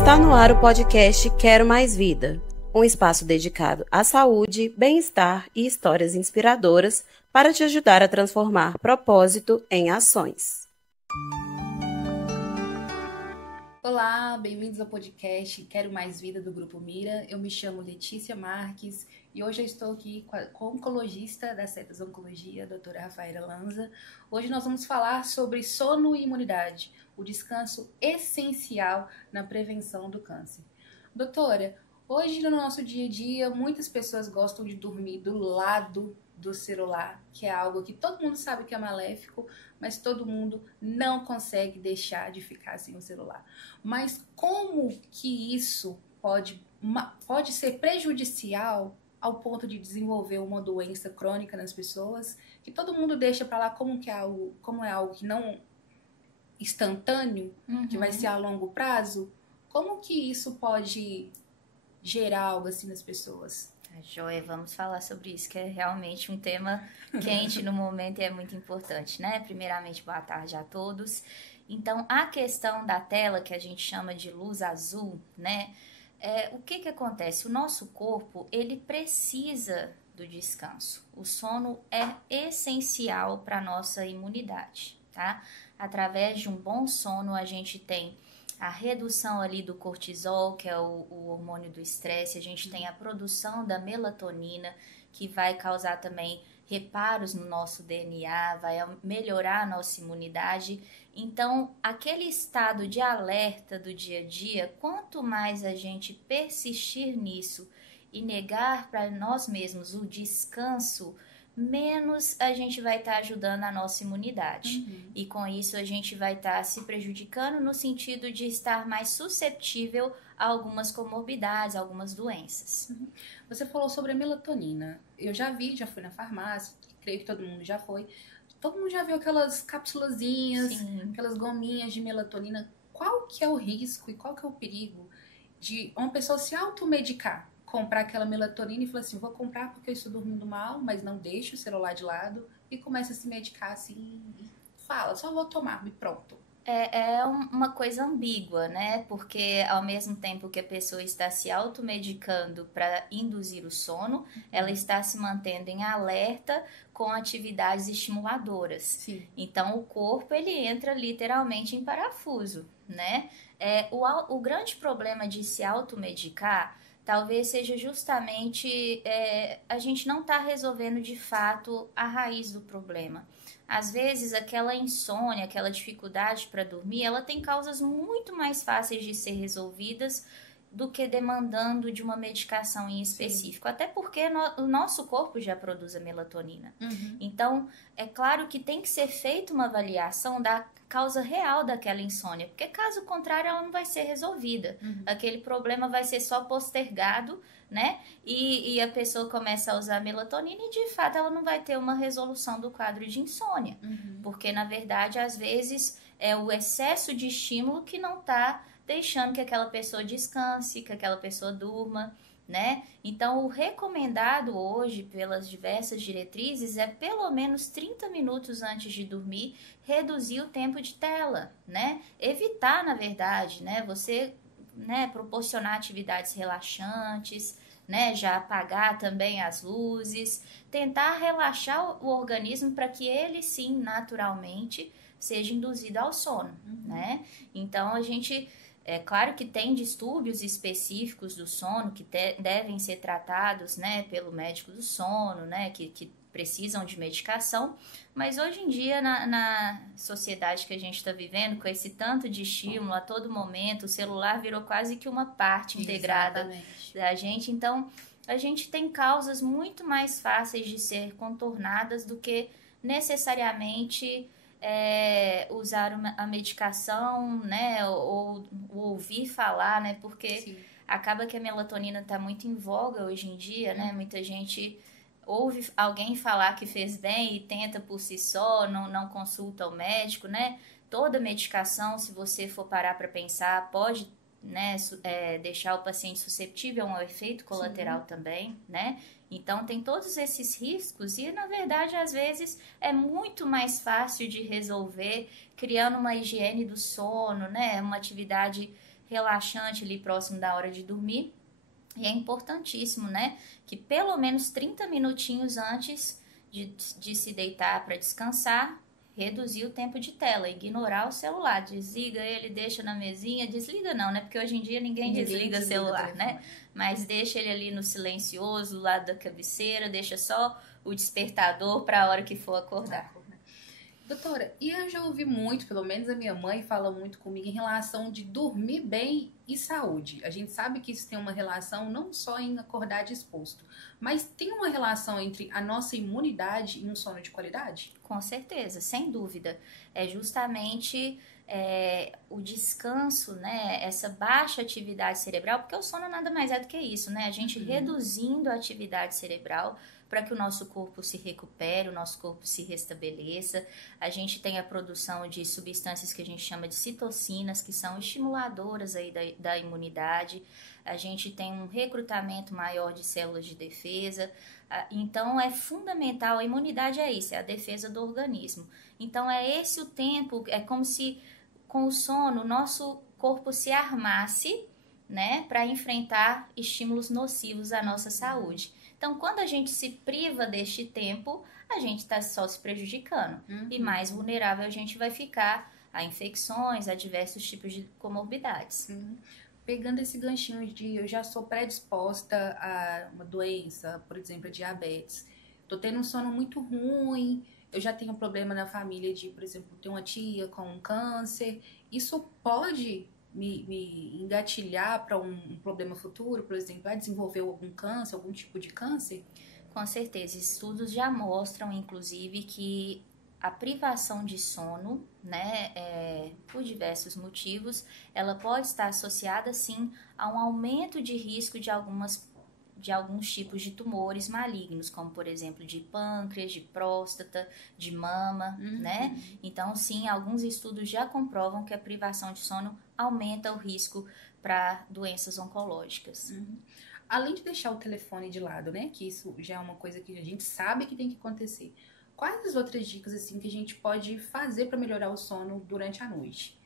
Está no ar o podcast Quero Mais Vida, um espaço dedicado à saúde, bem-estar e histórias inspiradoras para te ajudar a transformar propósito em ações. Olá, bem-vindos ao podcast Quero Mais Vida do Grupo Mira. Eu me chamo Letícia Marques e hoje eu estou aqui com a oncologista da Setas Oncologia, a doutora Rafaela Lanza. Hoje nós vamos falar sobre sono e imunidade, o descanso essencial na prevenção do câncer. Doutora, hoje no nosso dia a dia, muitas pessoas gostam de dormir do lado do celular, que é algo que todo mundo sabe que é maléfico, mas todo mundo não consegue deixar de ficar sem o celular. Mas como que isso pode ser prejudicial ao ponto de desenvolver uma doença crônica nas pessoas, que todo mundo deixa para lá como é algo que não instantâneo, que vai ser a longo prazo? Como que isso pode gerar algo assim nas pessoas? Joia, vamos falar sobre isso, que é realmente um tema quente no momento e é muito importante, né? Primeiramente, boa tarde a todos. Então, a questão da tela, que a gente chama de luz azul, né? O que acontece? O nosso corpo, ele precisa do descanso. O sono é essencial para a nossa imunidade, tá? Através de um bom sono, a gente tem a redução ali do cortisol, que é o hormônio do estresse, a gente tem a produção da melatonina, que vai causar também reparos no nosso DNA, vai melhorar a nossa imunidade. Então, aquele estado de alerta do dia a dia, quanto mais a gente persistir nisso e negar para nós mesmos o descanso, menos a gente vai estar ajudando a nossa imunidade. E com isso a gente vai estar se prejudicando no sentido de estar mais susceptível a algumas comorbidades, a algumas doenças. Você falou sobre a melatonina. Eu já fui na farmácia, creio que todo mundo já foi. Todo mundo já viu aquelas cápsulazinhas, aquelas gominhas de melatonina. Qual que é o risco e qual que é o perigo de uma pessoa se automedicar? Comprar aquela melatonina e falar assim, vou comprar porque eu estou dormindo mal, mas não deixo o celular de lado, e começa a se medicar assim, e fala, só vou tomar e pronto. É uma coisa ambígua, né? Porque ao mesmo tempo que a pessoa está se automedicando para induzir o sono, ela está se mantendo em alerta com atividades estimuladoras. Sim. Então o corpo, ele entra literalmente em parafuso, né? O grande problema de se automedicar talvez seja justamente a gente não tá resolvendo de fato a raiz do problema. Às vezes aquela insônia, aquela dificuldade para dormir, ela tem causas muito mais fáceis de ser resolvidas do que demandando de uma medicação em específico. Sim. Até porque o nosso corpo já produz a melatonina. Então, é claro que tem que ser feita uma avaliação da causa real daquela insônia, porque caso contrário ela não vai ser resolvida. Aquele problema vai ser só postergado, né? E a pessoa começa a usar a melatonina e de fato ela não vai ter uma resolução do quadro de insônia. Porque na verdade às vezes é o excesso de estímulo que não está deixando que aquela pessoa descanse, que aquela pessoa durma, né? Então, o recomendado hoje, pelas diversas diretrizes, é pelo menos 30 minutos antes de dormir, reduzir o tempo de tela, né? Evitar, na verdade, né? Você, né, proporcionar atividades relaxantes, né? Já apagar também as luzes, tentar relaxar o organismo para que ele, sim, naturalmente, seja induzido ao sono, né? Então, a gente... É claro que tem distúrbios específicos do sono que devem ser tratados, né, pelo médico do sono, né, que precisam de medicação, mas hoje em dia na sociedade que a gente está vivendo, com esse tanto de estímulo a todo momento, o celular virou quase que uma parte integrada da gente, então a gente tem causas muito mais fáceis de ser contornadas do que necessariamente... usar a medicação, né, ou ouvir falar, né, porque Sim. acaba que a melatonina está muito em voga hoje em dia, né, muita gente ouve alguém falar que fez bem e tenta por si só, não consulta o médico, né, toda medicação, se você for parar para pensar, pode, né, deixar o paciente suscetível a um efeito colateral também, né, então tem todos esses riscos e na verdade às vezes é muito mais fácil de resolver criando uma higiene do sono, né, uma atividade relaxante ali próximo da hora de dormir. E é importantíssimo, né, que pelo menos 30 minutinhos antes de se deitar para descansar, reduzir o tempo de tela, ignorar o celular, desliga ele, deixa na mesinha, desliga não, né, porque hoje em dia ninguém desliga celular, né, mas deixa ele ali no silencioso, do lado da cabeceira, deixa só o despertador para a hora que for acordar. Doutora, e eu já ouvi muito, pelo menos a minha mãe fala muito comigo em relação de dormir bem e saúde. A gente sabe que isso tem uma relação não só em acordar disposto, mas tem uma relação entre a nossa imunidade e um sono de qualidade? Com certeza, sem dúvida. É justamente o descanso, né? Essa baixa atividade cerebral, porque o sono nada mais é do que isso, né? A gente reduzindo a atividade cerebral para que o nosso corpo se recupere, o nosso corpo se restabeleça. A gente tem a produção de substâncias que a gente chama de citocinas, que são estimuladoras aí da imunidade. A gente tem um recrutamento maior de células de defesa. Então, é fundamental, a imunidade é isso, é a defesa do organismo. Então, é esse o tempo, é como se com o sono o nosso corpo se armasse, né, para enfrentar estímulos nocivos à nossa saúde. Então, quando a gente se priva deste tempo, a gente está só se prejudicando. E mais vulnerável a gente vai ficar a infecções, a diversos tipos de comorbidades. Pegando esse ganchinho de eu já sou predisposta a uma doença, por exemplo, a diabetes. Tô tendo um sono muito ruim, eu já tenho um problema na família de, por exemplo, ter uma tia com um câncer. Isso pode me engatilhar para um problema futuro, por exemplo, a desenvolver algum câncer, algum tipo de câncer? Com certeza, estudos já mostram, inclusive, que a privação de sono, né, por diversos motivos, ela pode estar associada, sim, a um aumento de risco de alguns tipos de tumores malignos, como, por exemplo, de pâncreas, de próstata, de mama, né? Então, sim, alguns estudos já comprovam que a privação de sono aumenta o risco para doenças oncológicas. Além de deixar o telefone de lado, né, que isso já é uma coisa que a gente sabe que tem que acontecer, quais as outras dicas, assim, que a gente pode fazer para melhorar o sono durante a noite?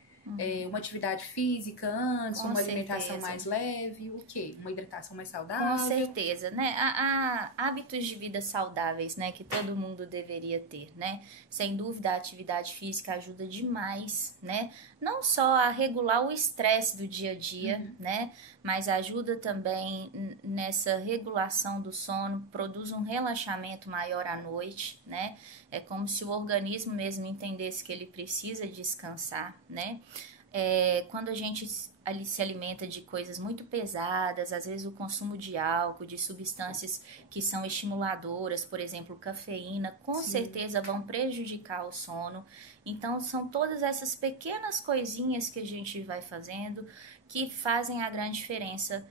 Uma atividade física antes, uma alimentação mais leve, o quê? Uma hidratação mais saudável? Com certeza, né? Há hábitos de vida saudáveis, né? Que todo mundo deveria ter, né? Sem dúvida, a atividade física ajuda demais, né? Não só a regular o estresse do dia a dia, né? Mas ajuda também nessa regulação do sono, produz um relaxamento maior à noite, né? É como se o organismo mesmo entendesse que ele precisa descansar, né? Quando a gente ali se alimenta de coisas muito pesadas, às vezes o consumo de álcool, de substâncias que são estimuladoras, por exemplo, cafeína, com certeza vão prejudicar o sono. Então, são todas essas pequenas coisinhas que a gente vai fazendo que fazem a grande diferença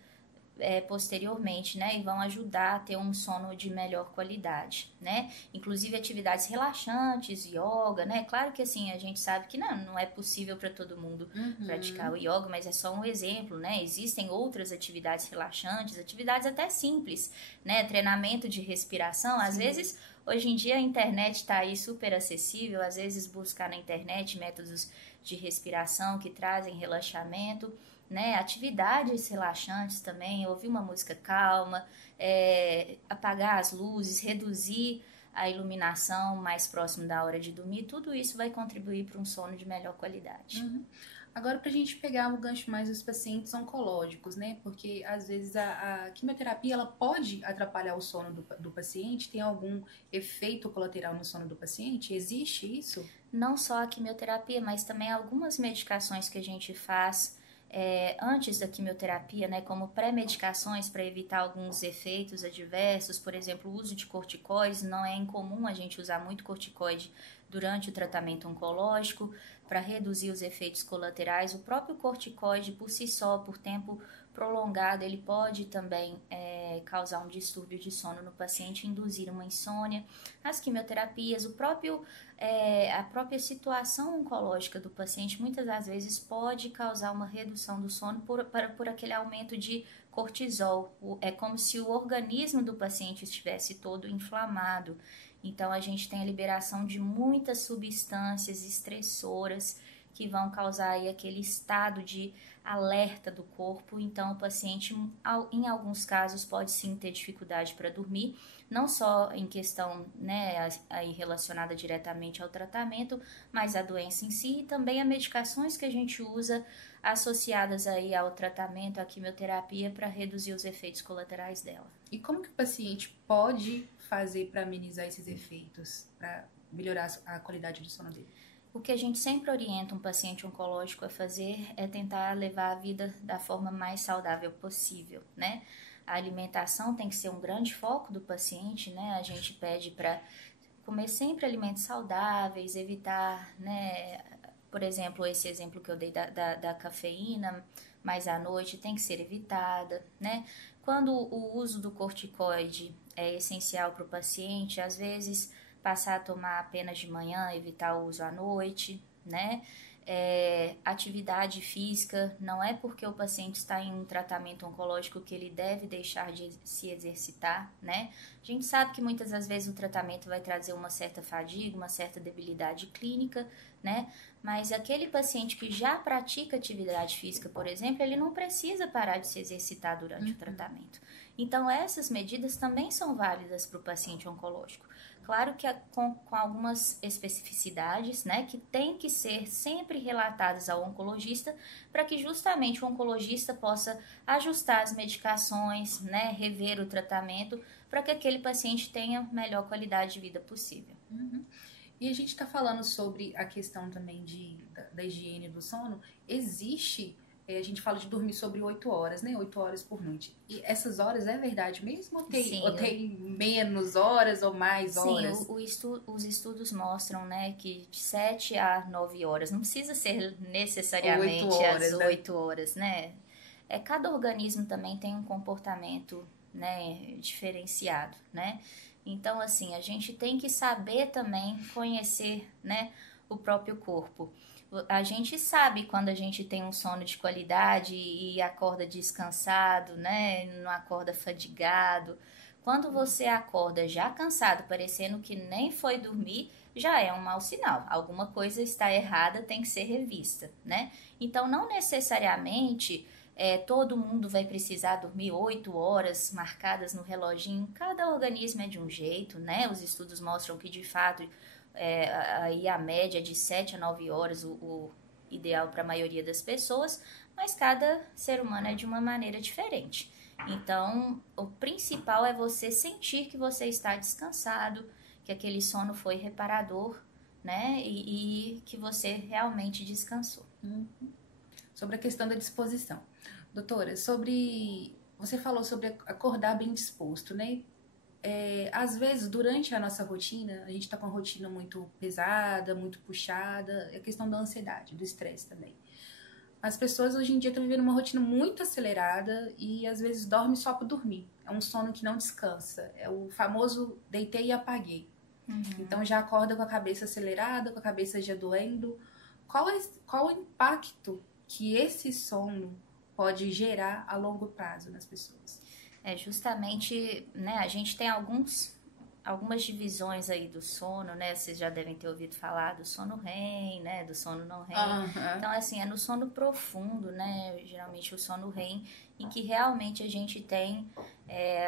posteriormente, né, e vão ajudar a ter um sono de melhor qualidade, né, inclusive atividades relaxantes, yoga, né, claro que assim, a gente sabe que não é possível para todo mundo praticar o yoga, mas é só um exemplo, né, existem outras atividades relaxantes, atividades até simples, né, treinamento de respiração, às vezes, hoje em dia a internet está aí super acessível, às vezes buscar na internet métodos de respiração que trazem relaxamento, né, atividades relaxantes também, ouvir uma música calma, apagar as luzes, reduzir a iluminação mais próximo da hora de dormir, tudo isso vai contribuir para um sono de melhor qualidade. Agora, para a gente pegar o gancho mais dos pacientes oncológicos, né? Porque às vezes a quimioterapia ela pode atrapalhar o sono do paciente, tem algum efeito colateral no sono do paciente? Existe isso? Não só a quimioterapia, mas também algumas medicações que a gente faz antes da quimioterapia, né, como pré-medicações para evitar alguns efeitos adversos, por exemplo, o uso de corticoides. Não é incomum a gente usar muito corticoide durante o tratamento oncológico para reduzir os efeitos colaterais. O próprio corticoide por si só, por tempo prolongado, ele pode também causar um distúrbio de sono no paciente, induzir uma insônia. As quimioterapias, a própria situação oncológica do paciente, muitas das vezes pode causar uma redução do sono por aquele aumento de cortisol. É como se o organismo do paciente estivesse todo inflamado. Então, a gente tem a liberação de muitas substâncias estressoras que vão causar aí aquele estado de alerta do corpo. Então, o paciente, em alguns casos, pode sim ter dificuldade para dormir, não só em questão, né, aí relacionada diretamente ao tratamento, mas a doença em si e também a medicações que a gente usa associadas aí ao tratamento, à quimioterapia, para reduzir os efeitos colaterais dela. E como que o paciente pode fazer para amenizar esses efeitos, para melhorar a qualidade do sono dele? O que a gente sempre orienta um paciente oncológico a fazer é tentar levar a vida da forma mais saudável possível, né? A alimentação tem que ser um grande foco do paciente, né? A gente pede para comer sempre alimentos saudáveis, evitar, né? Por exemplo, esse exemplo que eu dei da cafeína, mais à noite, tem que ser evitada, né? Quando o uso do corticoide é essencial para o paciente, às vezes passar a tomar apenas de manhã, evitar o uso à noite, né? Atividade física, não é porque o paciente está em um tratamento oncológico que ele deve deixar de se exercitar, né? A gente sabe que muitas das vezes o tratamento vai trazer uma certa fadiga, uma certa debilidade clínica, né? Mas aquele paciente que já pratica atividade física, por exemplo, ele não precisa parar de se exercitar durante o tratamento. Então, essas medidas também são válidas para o paciente oncológico. Claro que com algumas especificidades, né, que tem que ser sempre relatadas ao oncologista, para que justamente o oncologista possa ajustar as medicações, né, rever o tratamento, para que aquele paciente tenha a melhor qualidade de vida possível. E a gente está falando sobre a questão também da higiene do sono. Existe, a gente fala de dormir sobre 8 horas, né? 8 horas por noite. E essas horas é verdade mesmo? Ou tem menos horas ou mais horas? Sim, os estudos mostram, né, que de 7 a 9 horas. Não precisa ser necessariamente 8 horas, as 8 horas, né? Cada organismo também tem um comportamento, né, diferenciado, né? Então, assim, a gente tem que saber também conhecer, né, o próprio corpo. A gente sabe quando a gente tem um sono de qualidade e acorda descansado, né, não acorda fadigado. Quando você acorda já cansado, parecendo que nem foi dormir, já é um mau sinal. Alguma coisa está errada, tem que ser revista, né? Então, não necessariamente todo mundo vai precisar dormir 8 horas marcadas no reloginho. Cada organismo é de um jeito, né? Os estudos mostram que, de fato, aí a média é de 7 a 9 horas, o ideal para a maioria das pessoas, mas cada ser humano é de uma maneira diferente. Então, o principal é você sentir que você está descansado, que aquele sono foi reparador, né? E que você realmente descansou. Sobre a questão da disposição. Doutora, você falou sobre acordar bem disposto, né? Às vezes, durante a nossa rotina, a gente está com uma rotina muito pesada, muito puxada, é a questão da ansiedade, do estresse também. As pessoas hoje em dia estão vivendo uma rotina muito acelerada e às vezes dorme só por dormir. É um sono que não descansa. É o famoso deitei e apaguei. Então já acorda com a cabeça acelerada, com a cabeça já doendo. Qual o impacto que esse sono pode gerar a longo prazo nas pessoas? Justamente, né, a gente tem algumas divisões aí do sono, né? Vocês já devem ter ouvido falar do sono REM, né? Do sono não REM. Então, assim, é no sono profundo, né? Geralmente o sono REM, em que realmente a gente tem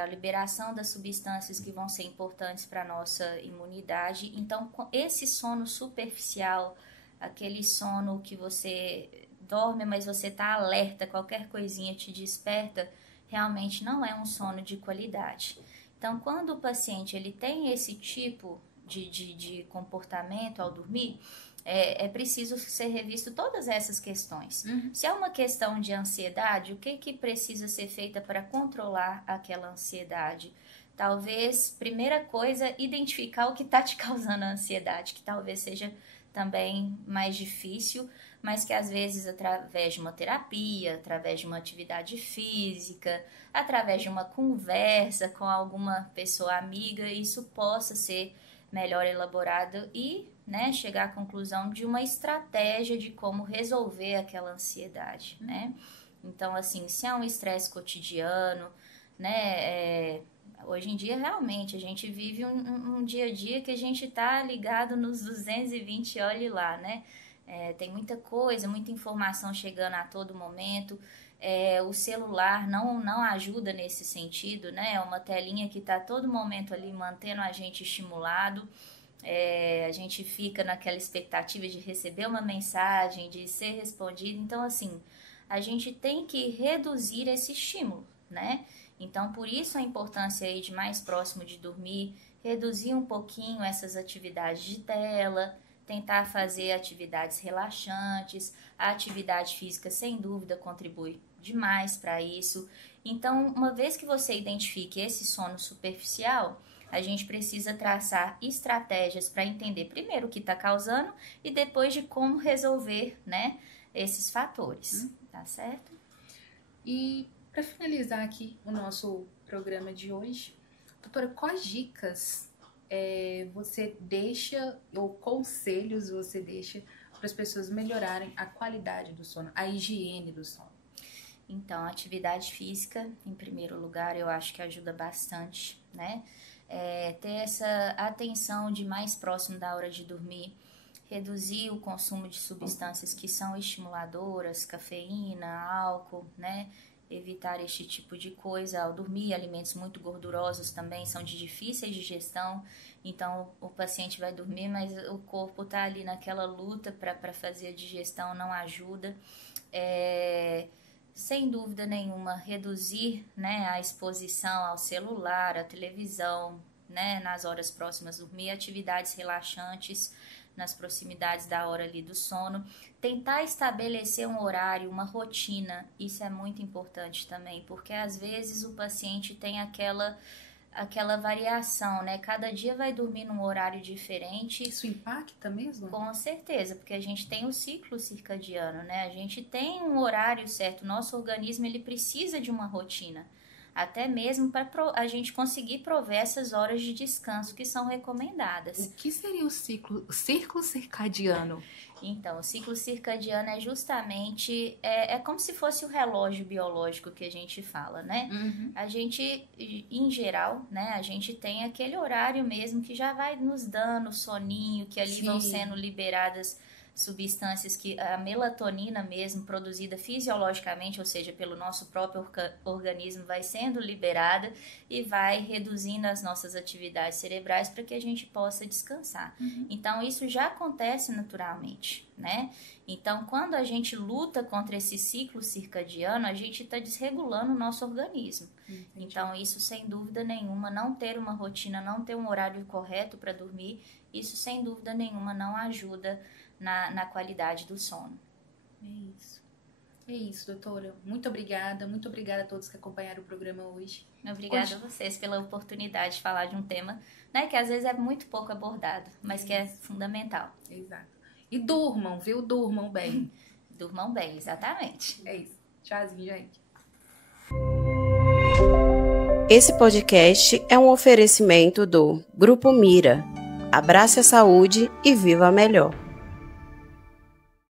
a liberação das substâncias que vão ser importantes para a nossa imunidade. Então, esse sono superficial, aquele sono que você dorme, mas você tá alerta, qualquer coisinha te desperta, realmente não é um sono de qualidade. Então, quando o paciente ele tem esse tipo de comportamento ao dormir, é preciso ser revisto todas essas questões. Se é uma questão de ansiedade, o que precisa ser feito para controlar aquela ansiedade? Talvez, primeira coisa, identificar o que está te causando a ansiedade, que talvez seja também mais difícil, mas que às vezes através de uma terapia, através de uma atividade física, através de uma conversa com alguma pessoa amiga, isso possa ser melhor elaborado e, né, chegar à conclusão de uma estratégia de como resolver aquela ansiedade, né? Então, assim, se é um estresse cotidiano, né, hoje em dia, realmente, a gente vive um dia a dia que a gente tá ligado nos 220, olhe lá, né? Tem muita coisa, muita informação chegando a todo momento. O celular não ajuda nesse sentido, né? É uma telinha que está a todo momento ali mantendo a gente estimulado. A gente fica naquela expectativa de receber uma mensagem, de ser respondido. Então, assim, a gente tem que reduzir esse estímulo, né? Então, por isso a importância aí de mais próximo de dormir, reduzir um pouquinho essas atividades de tela, tentar fazer atividades relaxantes. A atividade física, sem dúvida, contribui demais para isso. Então, uma vez que você identifique esse sono superficial, a gente precisa traçar estratégias para entender primeiro o que está causando e depois de como resolver, né, esses fatores, tá certo? E para finalizar aqui o nosso programa de hoje, doutora, quais dicas você deixa, ou conselhos você deixa para as pessoas melhorarem a qualidade do sono, a higiene do sono? Então, a atividade física, em primeiro lugar, eu acho que ajuda bastante, né? Ter essa atenção de mais próximo da hora de dormir, reduzir o consumo de substâncias que são estimuladoras, cafeína, álcool, né? Evitar este tipo de coisa ao dormir. Alimentos muito gordurosos também são de difícil digestão, então o paciente vai dormir, mas o corpo está ali naquela luta para fazer a digestão, não ajuda. Sem dúvida nenhuma, reduzir, né, a exposição ao celular, à televisão, né, nas horas próximas a dormir, atividades relaxantes nas proximidades da hora ali do sono. Tentar estabelecer um horário, uma rotina, isso é muito importante também, porque às vezes o paciente tem aquela variação, né? Cada dia vai dormir num horário diferente. Isso impacta mesmo? Com certeza, porque a gente tem o ciclo circadiano, né? A gente tem um horário certo, o nosso organismo ele precisa de uma rotina, até mesmo para a gente conseguir prover essas horas de descanso que são recomendadas. O que seria o ciclo circadiano? Então, o ciclo circadiano é justamente, como se fosse o relógio biológico que a gente fala, né? A gente, em geral, né, a gente tem aquele horário mesmo que já vai nos dando soninho, que ali vão sendo liberadas substâncias que a melatonina mesmo produzida fisiologicamente, ou seja, pelo nosso próprio organismo, vai sendo liberada e vai reduzindo as nossas atividades cerebrais para que a gente possa descansar. Então, isso já acontece naturalmente, né? Então, quando a gente luta contra esse ciclo circadiano, a gente está desregulando o nosso organismo. Então, isso sem dúvida nenhuma, não ter uma rotina, não ter um horário correto para dormir, isso sem dúvida nenhuma não ajuda na qualidade do sono. É isso, doutora. Muito obrigada a todos que acompanharam o programa hoje. Obrigada a vocês pela oportunidade de falar de um tema, né, que às vezes é muito pouco abordado, mas que é fundamental. Exato. E durmam, viu? Durmam bem. Durmam bem, exatamente. É isso. Tchauzinho, gente. Esse podcast é um oferecimento do Grupo Mira. Abrace a saúde e viva melhor.